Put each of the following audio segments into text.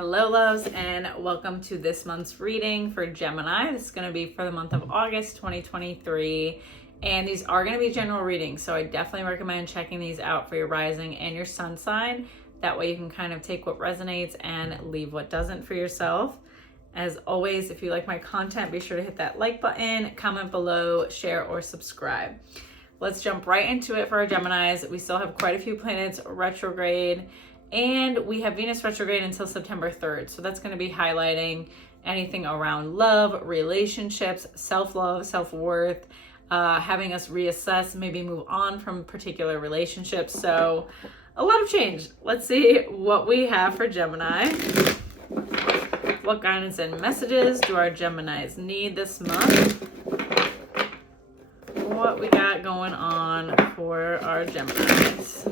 Hello loves, and welcome to this month's reading for Gemini. This is going to be for the month of August 2023, and these are going to be general readings, so I definitely recommend checking these out for your rising and your sun sign. That way you can kind of take what resonates and leave what doesn't for yourself. As always, if you like my content, be sure to hit that like button, comment below, share, or subscribe. Let's jump right into it for our Geminis. We still have quite a few planets retrograde, and we have Venus retrograde until September 3rd. So that's going to be highlighting anything around love, relationships, self-love, self-worth, having us reassess, maybe move on from particular relationships. So a lot of change. Let's see what we have for Gemini. What guidance and messages do our Geminis need this month? What we got going on for our Geminis.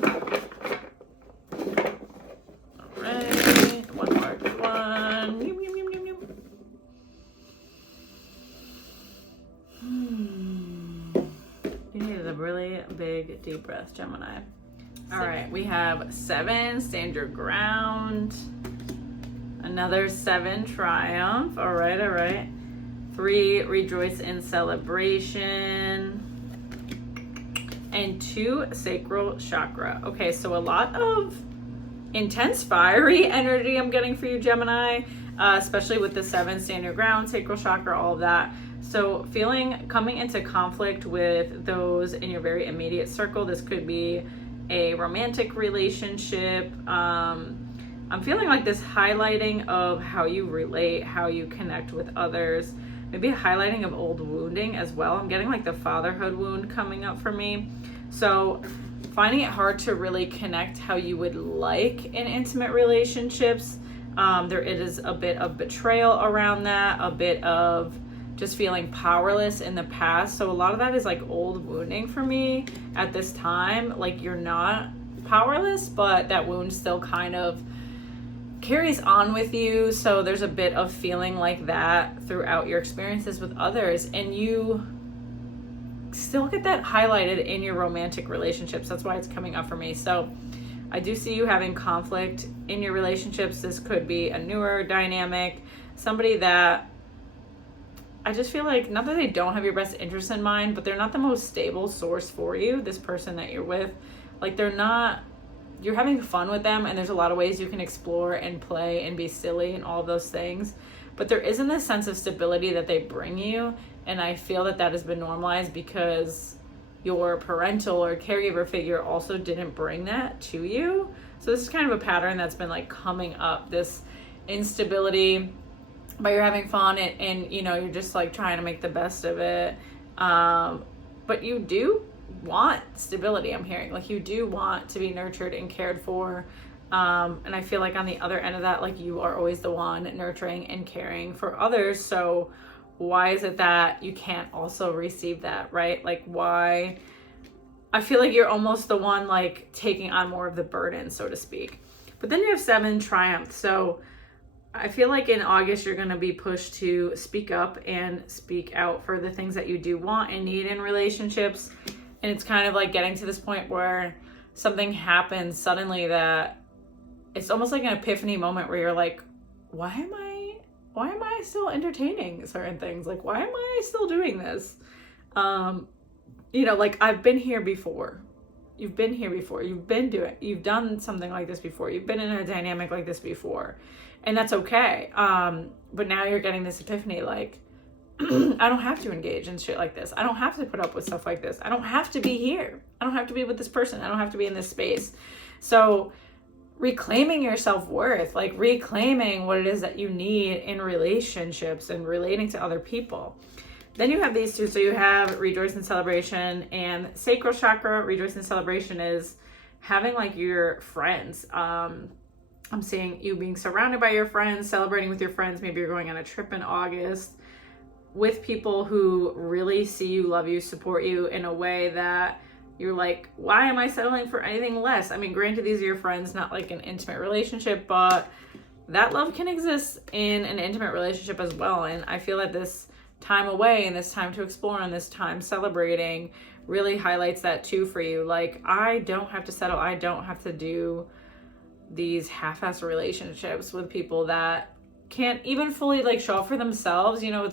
You needed a really big deep breath, Gemini. All right, we have 7, stand your ground. Another 7, triumph. All right. 3, rejoice in celebration. And 2, sacral chakra. Okay, so a lot of intense fiery energy I'm getting for you, Gemini, especially with the 7, stand your ground, sacral chakra, all of that. So coming into conflict with those in your very immediate circle. This could be a romantic relationship. I'm feeling like this highlighting of how you relate, how you connect with others, maybe a highlighting of old wounding as well. I'm getting like the fatherhood wound coming up for me. So finding it hard to really connect how you would like in intimate relationships. There is a bit of betrayal around that, a bit of just feeling powerless in the past. So a lot of that is like old wounding for me at this time. Like you're not powerless, but that wound still kind of carries on with you. So there's a bit of feeling like that throughout your experiences with others, and you still get that highlighted in your romantic relationships. That's why it's coming up for me. So I do see you having conflict in your relationships. This could be a newer dynamic, somebody that I just feel like, not that they don't have your best interest in mind, but they're not the most stable source for you, this person that you're with. Like you're having fun with them, and there's a lot of ways you can explore and play and be silly and all of those things. But there isn't this sense of stability that they bring you. And I feel that has been normalized because your parental or caregiver figure also didn't bring that to you. So this is kind of a pattern that's been like coming up, this instability, but you're having fun and you know, you're just like trying to make the best of it. But you do want stability, I'm hearing. Like you do want to be nurtured and cared for. And I feel like on the other end of that, like you are always the one nurturing and caring for others. So why is it that you can't also receive that, right? Like why? I feel like you're almost the one like taking on more of the burden, so to speak. But then you have 7, triumph. So I feel like in August, you're going to be pushed to speak up and speak out for the things that you do want and need in relationships. And it's kind of like getting to this point where something happens suddenly that it's almost like an epiphany moment where you're like, why am I still entertaining certain things? Like, why am I still doing this? You know, like I've been here before. You've been here before. You've done something like this before. You've been in a dynamic like this before. And that's okay. But now you're getting this epiphany, like, I don't have to engage in shit like this. I don't have to put up with stuff like this. I don't have to be here. I don't have to be with this person. I don't have to be in this space. So reclaiming your self-worth, like reclaiming what it is that you need in relationships and relating to other people. Then you have these 2. So you have rejoice in celebration and sacral chakra. Rejoice in celebration is having like your friends. I'm seeing you being surrounded by your friends, celebrating with your friends. Maybe you're going on a trip in August with people who really see you, love you, support you in a way that you're like, why am I settling for anything less? I mean, granted, these are your friends, not like an intimate relationship, but that love can exist in an intimate relationship as well. And I feel that this time away and this time to explore and this time celebrating really highlights that too for you. Like, I don't have to settle. I don't have to do these half-assed relationships with people that can't even fully like show up for themselves. You know,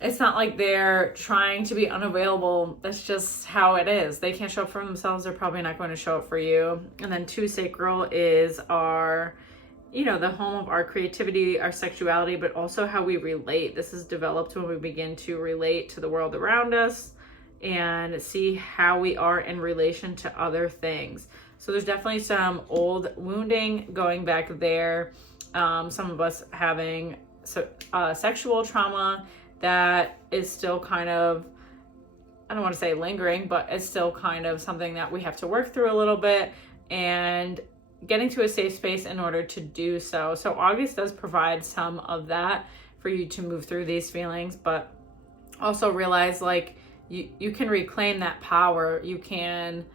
it's not like they're trying to be unavailable. That's just how it is. They can't show up for themselves. They're probably not going to show up for you. And then 2, sacral is our, you know, the home of our creativity, our sexuality, but also how we relate. This is developed when we begin to relate to the world around us and see how we are in relation to other things. So there's definitely some old wounding going back there. Some of us having sexual trauma that is still kind of, I don't want to say lingering, but it's still kind of something that we have to work through a little bit, and getting to a safe space in order to do so. So August does provide some of that for you to move through these feelings, but also realize like you can reclaim that power. You can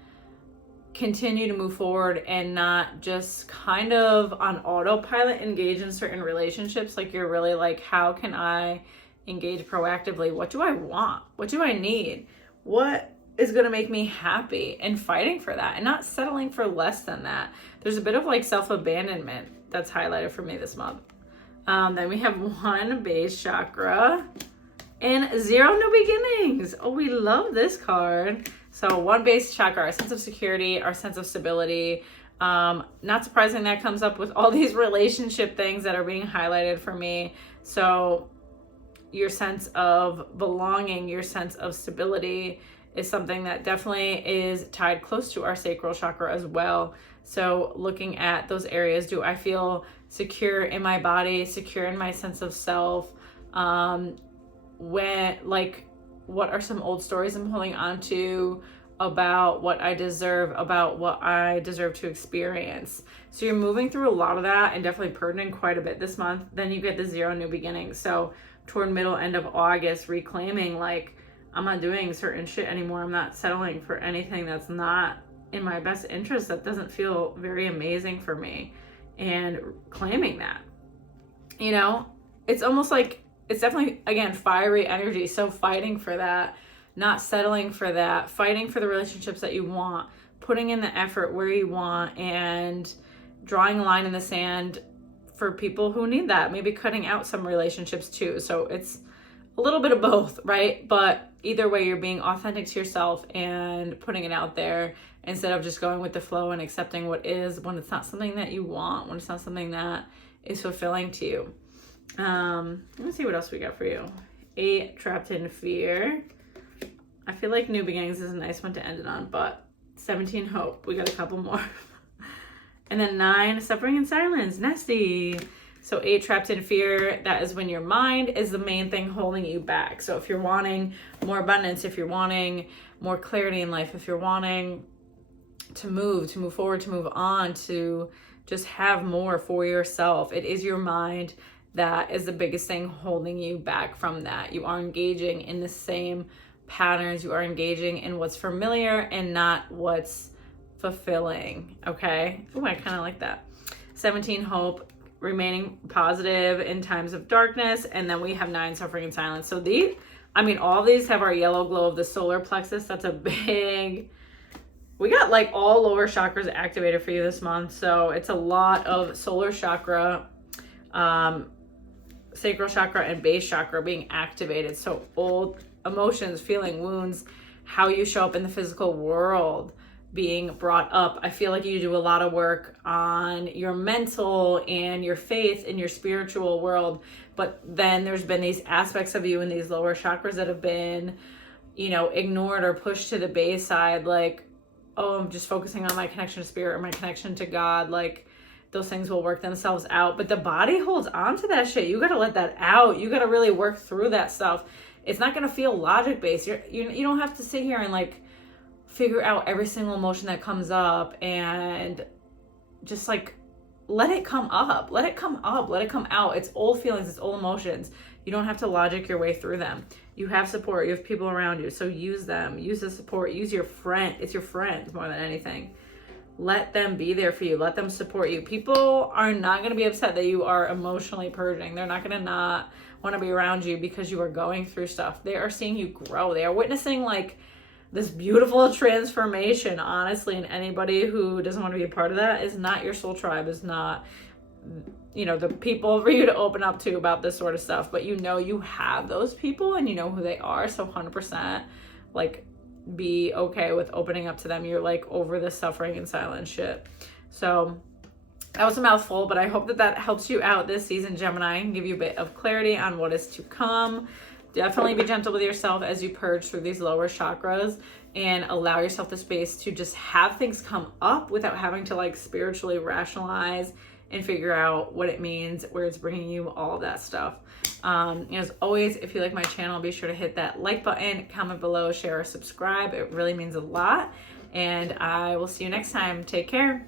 continue to move forward and not just kind of on autopilot engage in certain relationships. Like you're really like, how can I engage proactively? What do I want? What do I need? What is going to make me happy? And fighting for that and not settling for less than that. There's a bit of like self-abandonment that's highlighted for me this month. Then we have 1 base chakra and 0 new beginnings. Oh, we love this card. So 1 base chakra, our sense of security, our sense of stability. Not surprising that comes up with all these relationship things that are being highlighted for me. So your sense of belonging, your sense of stability is something that definitely is tied close to our sacral chakra as well. So looking at those areas, do I feel secure in my body, secure in my sense of self? What are some old stories I'm holding on to about what I deserve, about what I deserve to experience? So you're moving through a lot of that and definitely purging quite a bit this month. Then you get the 0 new beginnings. So toward middle, end of August, reclaiming like, I'm not doing certain shit anymore. I'm not settling for anything that's not in my best interest, that doesn't feel very amazing for me, and claiming that. You know, it's almost like, it's definitely, again, fiery energy. So fighting for that, not settling for that, fighting for the relationships that you want, putting in the effort where you want, and drawing a line in the sand for people who need that. Maybe cutting out some relationships too. So it's a little bit of both, right? But either way, you're being authentic to yourself and putting it out there instead of just going with the flow and accepting what is when it's not something that you want, when it's not something that is fulfilling to you. Let me see what else we got for you. 8, trapped in fear. I feel like new beginnings is a nice one to end it on, but 17, hope. We got a couple more. And then 9, suffering in silence. Nasty. So 8, trapped in fear. That is when your mind is the main thing holding you back. So if you're wanting more abundance, if you're wanting more clarity in life, if you're wanting to move forward, to move on, to just have more for yourself, it is your mind that is the biggest thing holding you back from that. You are engaging in the same patterns. You are engaging in what's familiar and not what's fulfilling. Okay. Oh, I kind of like that. 17, hope, remaining positive in times of darkness. And then we have 9, suffering in silence. So all these have our yellow glow of the solar plexus. That's a big, we got like all lower chakras activated for you this month. So it's a lot of solar chakra, sacral chakra, and base chakra being activated. So old emotions, feeling wounds, how you show up in the physical world being brought up. I feel like you do a lot of work on your mental and your faith in your spiritual world, but then there's been these aspects of you in these lower chakras that have been, ignored or pushed to the base side. Like, oh, I'm just focusing on my connection to spirit or my connection to God. Like, those things will work themselves out, but the body holds on to that shit. You got to let that out. You got to really work through that stuff. It's not going to feel logic based. You don't have to sit here and like figure out every single emotion that comes up and just like let it come up. Let it come up. Let it come out. It's old feelings. It's old emotions. You don't have to logic your way through them. You have support. You have people around you. So use them. Use the support. Use your friend. It's your friends more than anything. Let them be there for you. Let them support you. People are not going to be upset that you are emotionally purging. They're not going to not want to be around you because you are going through stuff. They are seeing you grow. They are witnessing like this beautiful transformation, honestly. And anybody who doesn't want to be a part of that is not your soul tribe, is not, you know, the people for you to open up to about this sort of stuff. But you know you have those people and you know who they are. So 100%, like, be okay with opening up to them. You're like over the suffering and silent shit. So that was a mouthful, but I hope that that helps you out this season, Gemini, and give you a bit of clarity on what is to come. Definitely be gentle with yourself as you purge through these lower chakras and allow yourself the space to just have things come up without having to like spiritually rationalize and figure out what it means, where it's bringing you, all of that stuff. As always, if you like my channel, be sure to hit that like button, comment below, share, or subscribe. It really means a lot. And I will see you next time. Take care.